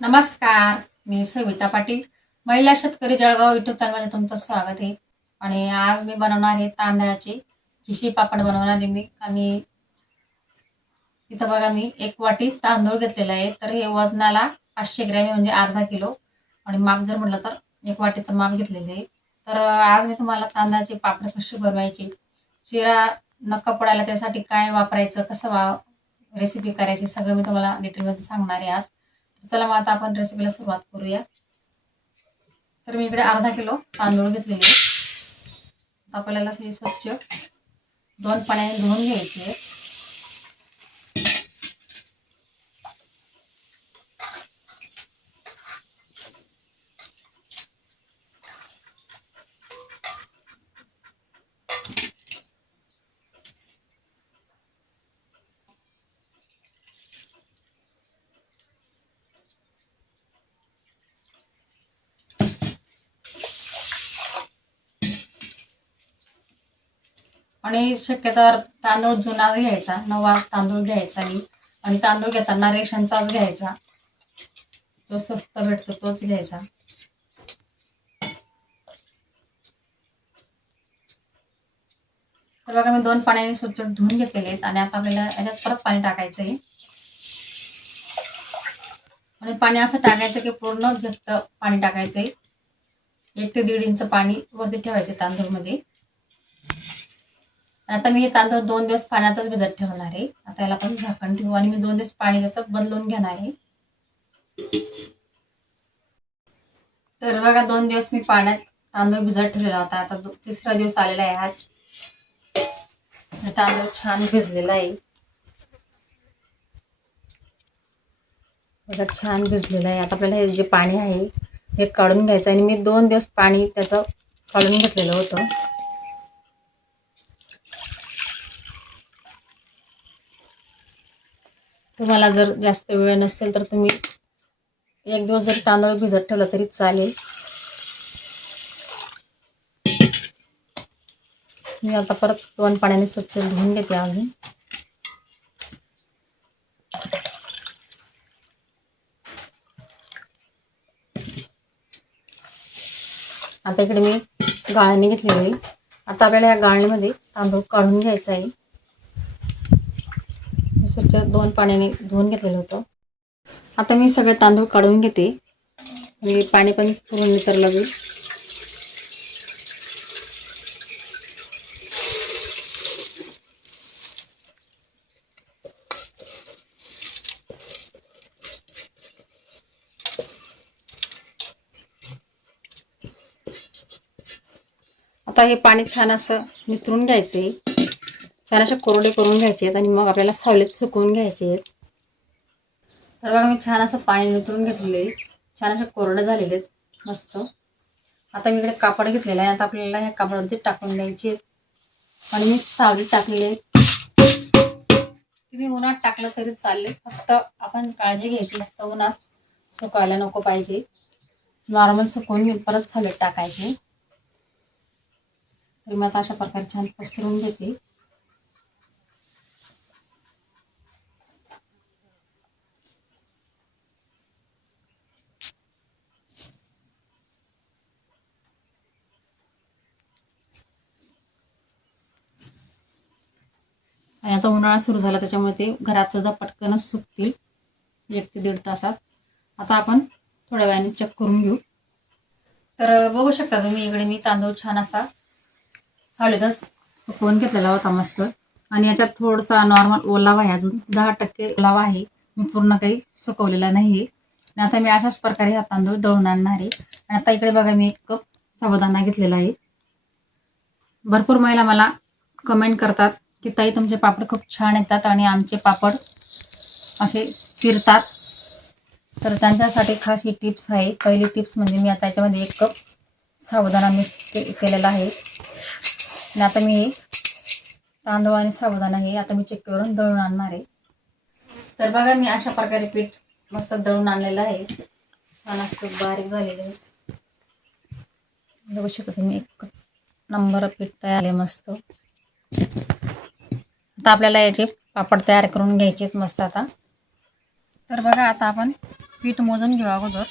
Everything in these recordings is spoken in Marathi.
नमस्कार मी सविता पाटील. महिला शेतकरी जळगाव युट्यूब चॅनलमध्ये तुमचं स्वागत आहे. आणि आज मी बनवणार आहे तांदळाचे खिशी पापड बनवणार आहे मी. आणि इथं बघा मी एक वाटी तांदूळ घेतलेला आहे. तर हे वजनाला पाचशे ग्रॅम आहे, म्हणजे अर्धा किलो. आणि माप जर म्हटलं तर एक वाटीचं माप घेतलेलं आहे. तर आज मी तुम्हाला तांदळाचे पापड कशी बनवायची शिरा नका पडायला त्यासाठी काय वापरायचं कसं वा रेसिपी करायची सगळं मी तुम्हाला डिटेलमध्ये सांगणार आहे आज. चला मग आता आपण रेसिपीला सुरुवात करूया तर मी इकडे अर्धा किलो तांदूळ घेतलेले आहेत. आपल्याला हे स्वच्छ दोन पाण्याने धुवून घ्यायचे आणि शक्यता तांदूळ जुना घ्यायचा नवा तांदूळ घ्यायचा आणि आणि तांदूळ घेताना रेशनचाच घ्यायचा. तो स्वस्त भेटतो तोच घ्यायचा. तर बघा मी दोन पाण्याने स्वच्छ धुवून घेतलेले आहेत आणि आता आपल्याला याच्यात परत पाणी टाकायचं आहे. आणि पाणी असं टाकायचं की पूर्ण झट्ट पाणी टाकायचं आहे. एक ते दीड इंच पाणी वरती ठेवायचे तांदूळमध्ये. आता मी हे तांदूळ दोन दिवस पाण्यातच भिजत ठेवणार आहे. आता याला पण झाकण ठेवू आणि मी दोन दिवस पाणी त्याचं बदलून घेणार आहे. तर बघा दोन दिवस मी पाण्यात तांदूळ भिजत ठेवलेला होता. आता तिसरा दिवस आलेला आहे आज. तांदूळ छान भिजलेला आहे. बघा छान भिजलेला आहे. आता आपल्याला हे जे पाणी आहे हे काढून घ्यायचं आणि मी दोन दिवस पाणी त्याचं काढून घेतलेलं होतं. तुम्हाला जर जास्त वेळ नसेल तर तुम्ही एक दिवस जर तांदूळ भिजत ठेवला तरी चालेल. मी आता परत दोन पाण्याने स्वच्छ धुवून घेते अजून. आता इकडे मी गाळणी घेतलेली. आता आपल्याला या गाळणीमध्ये तांदूळ काढून घ्यायचा आहे. मी दोन पाण्याने धुवून घेतलेलं होतं. आता मी सगळे तांदूळ काढून घेते. आणि पाणी पण पूर्ण नितरलं जाईल. आता हे पाणी छान असं नितरून घ्यायचं आहे छान असे कोरडे करून घ्यायचे आहेत आणि मग आपल्याला सावलीत सुकवून घ्यायचे आहेत. तर बघा मी छान असं पाणी नितरून घेतलेले छान असे कोरडे झालेले आहेत. मस्त. आता मी इकडे कापड घेतलेलं आहे. आता आपल्याला ह्या कापडावरती टाकून द्यायचे आहेत. आणि मी सावलीत टाकलेले आहेत. तुम्ही उन्हात टाकलं तरी चालले. फक्त आपण काळजी घ्यायची. जास्त उन्हात सुकायला नको पाहिजे. नॉर्मल सुकवून घेऊन परत सावलीत टाकायचे. तर मग आता अशा प्रकारे छान पसरून घेते. आणि आता उन्हाळा सुरू झाला त्याच्यामुळे ते घरात सुद्धा पटकनच सुकतील. एक ते दीड तासात. आता आपण थोड्या वेळाने चेक करून घेऊ. तर बघू शकता तुम्ही इकडे मी तांदूळ छान असा सावलीतच सुकवून घेतलेला होता मस्त. आणि याच्यात थोडासा नॉर्मल ओलावा आहे अजून दहा टक्के ओलावा आहे मी पूर्ण काही सुकवलेला नाही आहे आणि आता मी अशाच प्रकारे हा तांदूळ दळून आणणार आहे. आणि आता इकडे बघा मी एक कप साबुदाणा घेतलेला आहे. भरपूर महिला मला कमेंट करतात. की ताई तुमचे पापड खूप छान येतात आणि आमचे पापड असे चिरतात. तर त्यांच्यासाठी खास ही टिप्स आहे. पहिली टिप्स म्हणजे मी आता याच्यामध्ये एक कप साबुदाणा मिक्स के केलेला आहे. आणि आता मी हे तांदूळ आणि साबुदाणा हे आता मी चेक करून दळून आणणार आहे. तर बघा मी अशा प्रकारे पीठ मस्त दळून आणलेलं आहे. छान असं बारीक झालेलं आहे. बघू शकता तुम्ही एकच नंबर पीठ तयार आहे मस्त. आता आपल्याला याचे पापड तयार करून घ्यायचे मस्त आता. तर बघा आता आपण पीठ मोजून घेऊ अगोदर.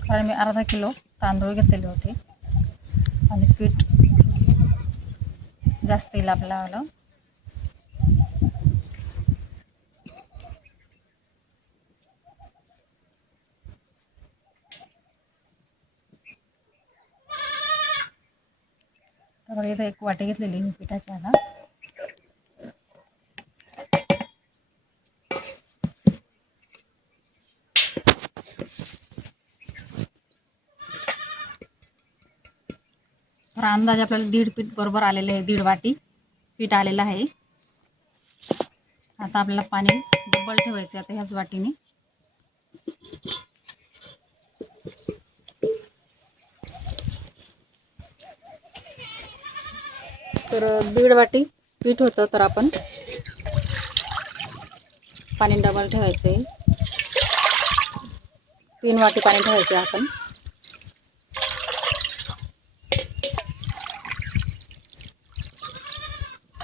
कारण मी अर्धा किलो तांदूळ घेतलेले होते. आणि पीठ जास्त येईल आपल्याला. इथं एक वाटी घेतलेली मी पिठाची आला तर अंदाजे आपल्याला दीड पीठ बरोबर आलेले आहे दीड वाटी पीठ आलेलं आहे. आता आपल्याला पाणी डबल ठेवायचं आता ह्याच वाटीने. तर दीड वाटी पीठ होतं तर आपण पाणी डबल ठेवायचं आहे तीन वाटी पाणी ठेवायचं आहे आपण.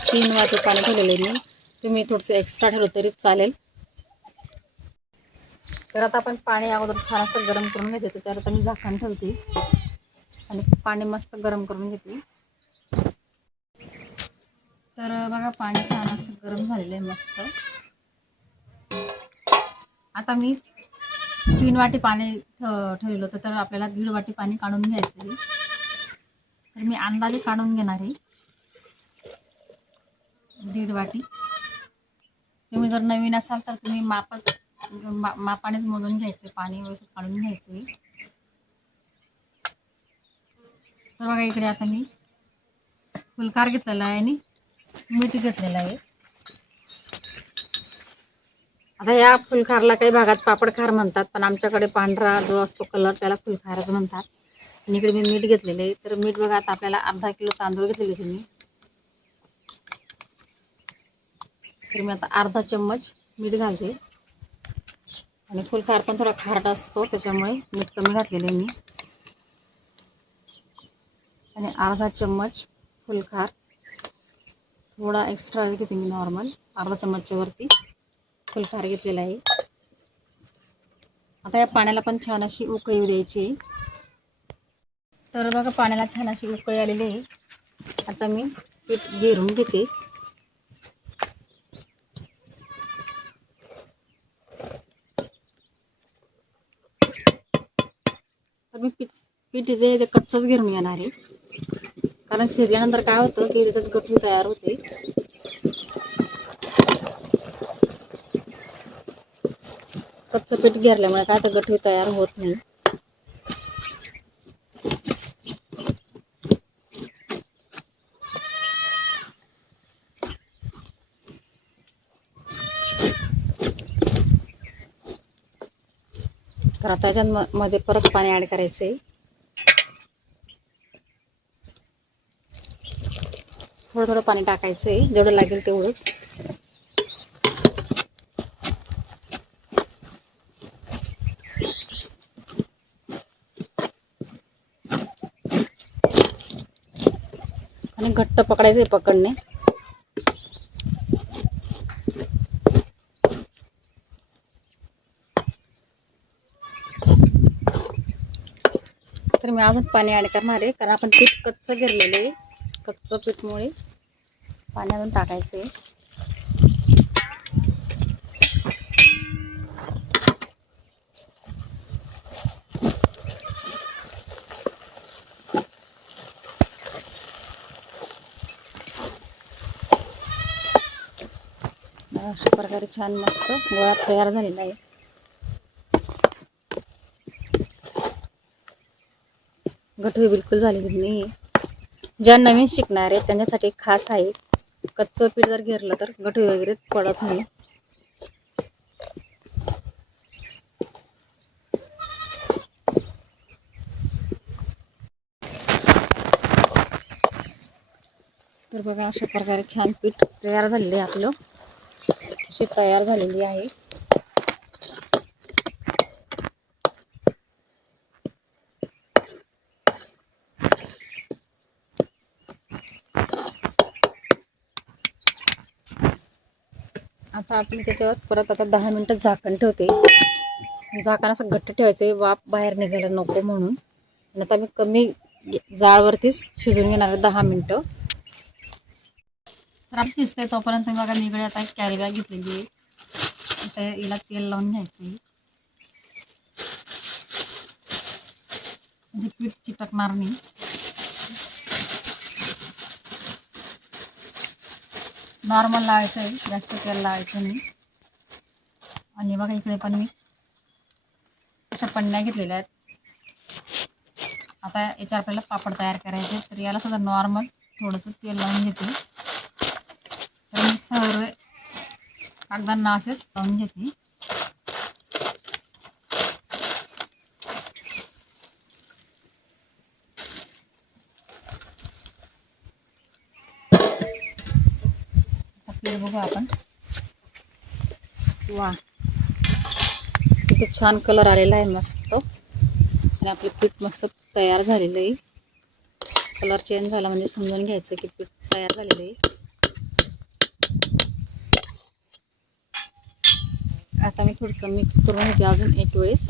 तीन वाटी पाणी ठेवलेले मी. तुम्ही थोडंसं एक्स्ट्रा ठेवलं तरी चालेल. तर आता आपण पाणी अगोदर छान असं गरम करून घ्यायचं तर आता मी झाकण ठेवते. आणि पाणी मस्त गरम करून घेते. तर बघा पाणी छान असं गरम झालेलं आहे मस्त. आता मी तीन वाटी पाणी ठ- ठेवलं होतं तर आपल्याला दीड वाटी पाणी काढून घ्यायचं तर मी अंदाजे काढून घेणार आहे. दीड वाटी. तुम्ही जर नवीन असाल तर तुम्ही मापच मा मापानेच मोजून घ्यायचे पाणी व्यवस्थित काढून घ्यायचे तर बघा इकडे आता मी फुलकार घेतलेला आहे आणि मीठ घेतलेलं आहे. आता या फुलखारला काही भागात पापडखार म्हणतात पण आमच्याकडे पांढरा जो असतो कलर त्याला फुलखारच म्हणतात. आणि इकडे मी मीठ घेतलेलं आहे. तर मीठ बघा आता आपल्याला अर्धा किलो तांदूळ घेतलेले होते मी तर मी आता अर्धा चम्मच मीठ घालते. आणि फुलखार पण थोडा खारट असतो त्याच्यामुळे मीठ कमी घातलेलं आहे मी. आणि अर्धा चम्मच फुलखार. थोडा एक्स्ट्रा घेते मी नॉर्मल अर्धा चम्मचच्या फुलकार घेतलेला आहे. आता या पाण्याला पण छान अशी उकळी येऊ द्यायची आहे. तर बघा पाण्याला छान अशी उकळी आलेली आहे. आता मी पीठ घेरून घेते. तर मी पीठ पीठ जे कच्चंच घेऊन येणार आहे. कारण शिजल्यानंतर काय होतं की त्याच्यात गठू तयार होते. कच्चं पीठ घेरल्यामुळे काय तर गठू तयार होत नाही. तर आता याच्यात म- मध्ये परत पाणी ॲड करायचं आहे थोडं थोडं पाणी टाकायचं आहे जेवढं लागेल तेवढंच. आणि घट्ट पकडायचं आहे पकडणे. तर मी अजून पाणी ॲड करणार आहे कारण आपण पीठ कच्चं गिरलेलं आहे. कच्चं पीठमुळे पाण्यातून टाकायचं आहे. अशा प्रकारे छान मस्त गोळा तयार झालेला आहे. गठवी बिलकुल झालेली नाही ज्या नवीन शिकणार आहेत त्यांच्यासाठी खास आहे. कच्चं पीठ जर घेरलं तर गठू वगैरे पडत नाही. तर बघा अशा प्रकारे छान पीठ तयार झालेलं आहे आपलं. अशी तयार झालेली आहे. आता आपण त्याच्यावर परत आता दहा मिनटं झाकण ठेवते. झाकण असं घट्ट ठेवायचं वाप वाफ बाहेर निघायला नको म्हणून. आणि आता मी कमी जाळवरतीच शिजून घेणार आहे दहा मिनटं. तर आपण शिजतंय तोपर्यंत बघा मी इकडे आता एक कॅरी बॅग घेतलेली आहे. आता हिला तेल लावून घ्यायचं म्हणजे पीठ चिटकणार नाही. नॉर्मल लावायचं आहे. जास्त तेल लावायचं नाही. आणि बघा इकडे पण मी अशा पन्न्या घेतलेल्या आहेत. आता याच्यावर आपल्याला पापड तयार करायचे तर याला सुद्धा नॉर्मल थोडंसं तेल लावून घेते. तर मी सर्व कागदांना असेच लावून घेते. बघू आपण. वा. किती छान कलर आलेला आहे मस्त. आणि आपलं पीठ मस्त तयार झालेलं आहे. कलर चेंज झाला म्हणजे समजून घ्यायचं की पीठ तयार झालेलं आहे. आता मी थोडंसं मिक्स करून घेते अजून एक वेळेस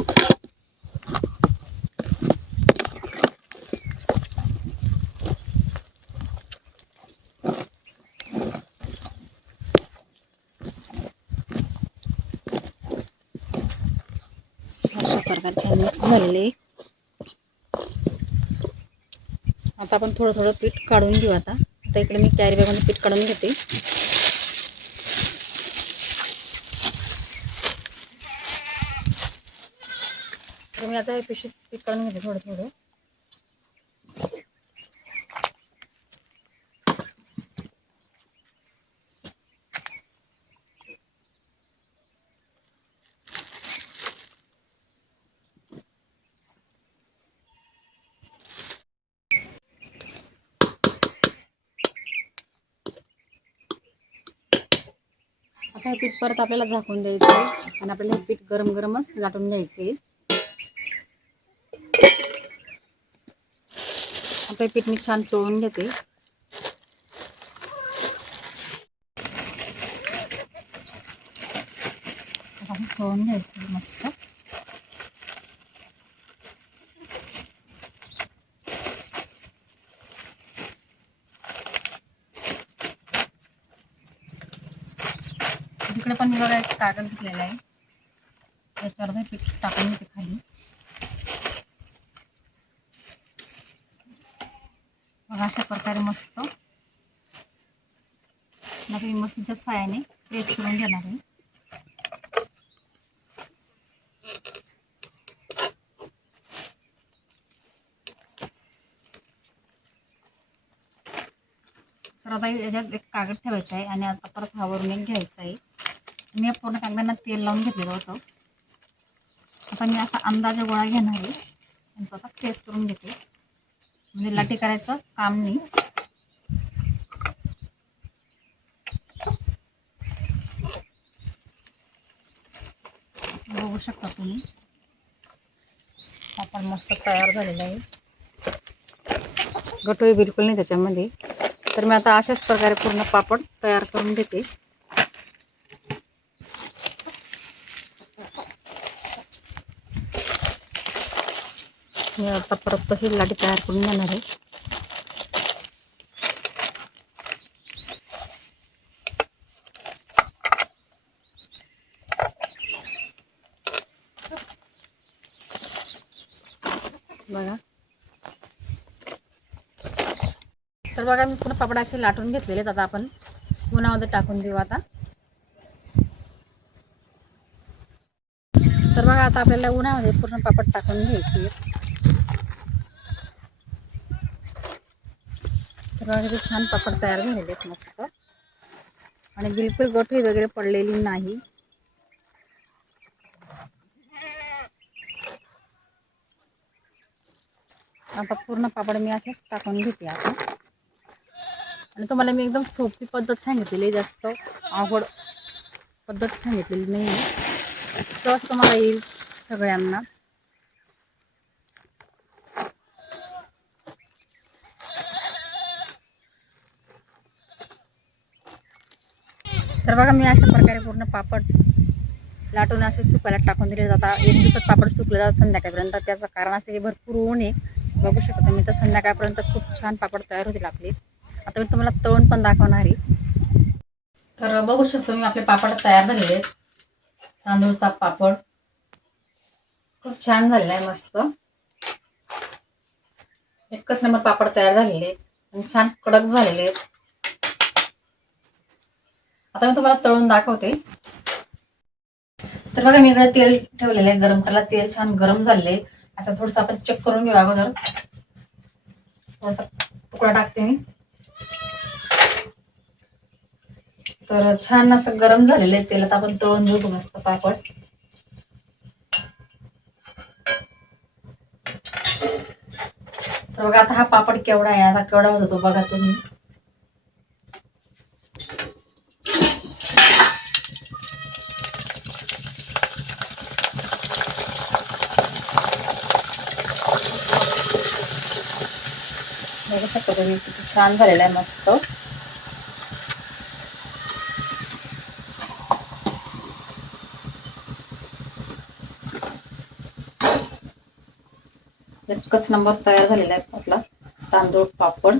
अशा प्रकारे छान मिक्स झालेले आता आपण थोडं थोडं पीठ काढून घेऊ आता. आता इकडे मी कॅरी बॅगमध्ये पीठ काढून घेते. तर मी आता हे पीठ काढून घेते थोडं थोडं. पीठ परत आपल्याला झाकून द्यायचं आहे आणि आपल्याला हे पीठ गरम गरमच लाटून घ्यायचं आहे आता हे पीठ मी छान चोळून घेते. चोळून घ्यायचं मस्त इकडे पण मी घेतलेलं कागद आहे त्याच्यावर पीठ टाकून घेते खाली. मग अशा प्रकारे मस्त. मग मी मशीनच्या साह्याने प्रेस करून घेणार आहे. तर आता याच्यात एक कागद ठेवायचा आहे आणि आता परत हा वरून एक घ्यायचा आहे. मी पूर्ण कागदांना तेल लावून घेतलेलं होतं. आता मी असा अंदाजे गोळा घेणार आहे. आणि तो आता पेस्ट करून घेते. म्हणजे लाटी करायचं काम नाही. बघू शकता तुम्ही. आपण मस्त तयार झालेला आहे. गटोई बिलकुल नाही त्याच्यामध्ये. तर मी आता अशाच प्रकारे पूर्ण पापड तयार करून घेते. मी आता परत तशी लाटी तयार करून घेणार आहे. बघा. तर बघा मी पूर्ण पापड असे लाटून घेतलेले आहेत. आता आपण उन्हामध्ये टाकून देऊ आता. तर बघा आता आपल्याला उन्हामध्ये पूर्ण पापड टाकून घ्यायची आहेत. छान पापड तयार झालेले आहेत मस्त. आणि बिलकुल गोठे वगैरे पडलेली नाही. आता पूर्ण पापड मी असेच टाकून घेते आता. आणि तुम्हाला मी एकदम सोपी पद्धत सांगितलेली जास्त आवड पद्धत सांगितलेली नाही सहज तुम्हाला येईल सगळ्यांनाच तर बघा मी अशा प्रकारे पूर्ण पापड लाटून असे सुकायला टाकून दिले जातात. एक दिवसात पापड सुकले जातात संध्याकाळपर्यंत. त्याचं कारण असं की भरपूर ऊन आहे. बघू शकता मी तर संध्याकाळपर्यंत खूप छान पापड तयार होतील आपले. आता मी तुम्हाला तळून पण दाखवणार आहे. तर बघू शकतो मी आपले पापड तयार झालेले आहेत. तांदूळचा पापड. खूप छान झालेला आहे मस्त. एकच नंबर पापड तयार झालेले आहेत. आणि छान कडक झालेले आहेत. आता मी तुम्हाला तळून दाखवते. तर बघा मी इकडे तेल ठेवलेलं आहे गरम करायला तेल छान गरम झाले आता थोडंसं आपण चेक करून घेऊ अगोदर. थोडासा तुकडा टाकते मी. तर छान असं गरम झालेलं आहे तेलात आपण तळून घेऊ मस्त पापड. तर बघा आता हा पापड केवढा आहे आता केवढा होतो तो बघा तुम्ही. बघू किती छान झालेला आहे मस्त. एकच नंबर तयार झालेला आहे आपला. तांदूळ पापड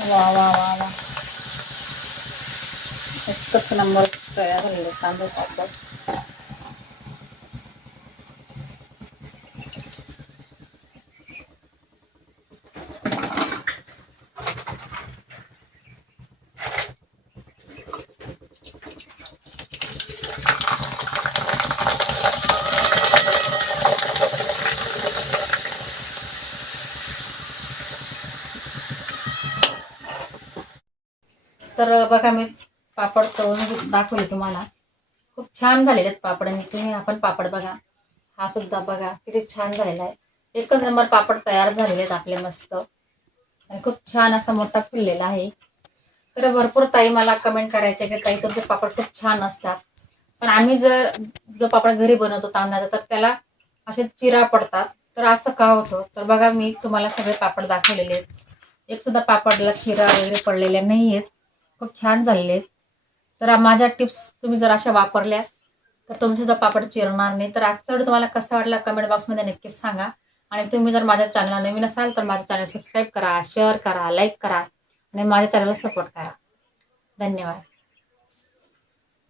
वा वा वा वा एकच नंबर तयार झालेले तर बघा मी पापड तळून दाखवले तुम्हाला. छान झालेले आहेत पापड आणि तुम्ही आपण पापड बघा. हा सुद्धा बघा किती छान झालेला आहे. एकच नंबर पापड तयार झालेले आहेत आपले मस्त. आणि खूप छान असा मोठा फुललेला आहे. तर भरपूर ताई मला कमेंट करायचे की ताई तुमचे पापड खूप छान असतात. पण आम्ही जर जो पापड घरी बनवतो तांदळाचा तर त्याला असे चिरा पडतात. तर असं का होतं? तर बघा मी तुम्हाला सगळे पापड दाखवलेले आहेत. एक सुद्धा पापडला चिरा वगैरे पडलेल्या नाही आहेत खूप छान झालेले आहेत. तर माझ्या टिप्स तुम्ही जर अशा वापरल्या तर तुमचे जर पापड चिरणार नाही. तर आजचा व्हिडिओ तुम्हाला कसा वाटला कमेंट बॉक्समध्ये नक्कीच सांगा. आणि तुम्ही जर माझ्या चॅनलला नवीन असाल तर माझ्या चॅनल सबस्क्राईब करा शेअर करा लाईक करा आणि माझ्या चॅनलला सपोर्ट करा. धन्यवाद.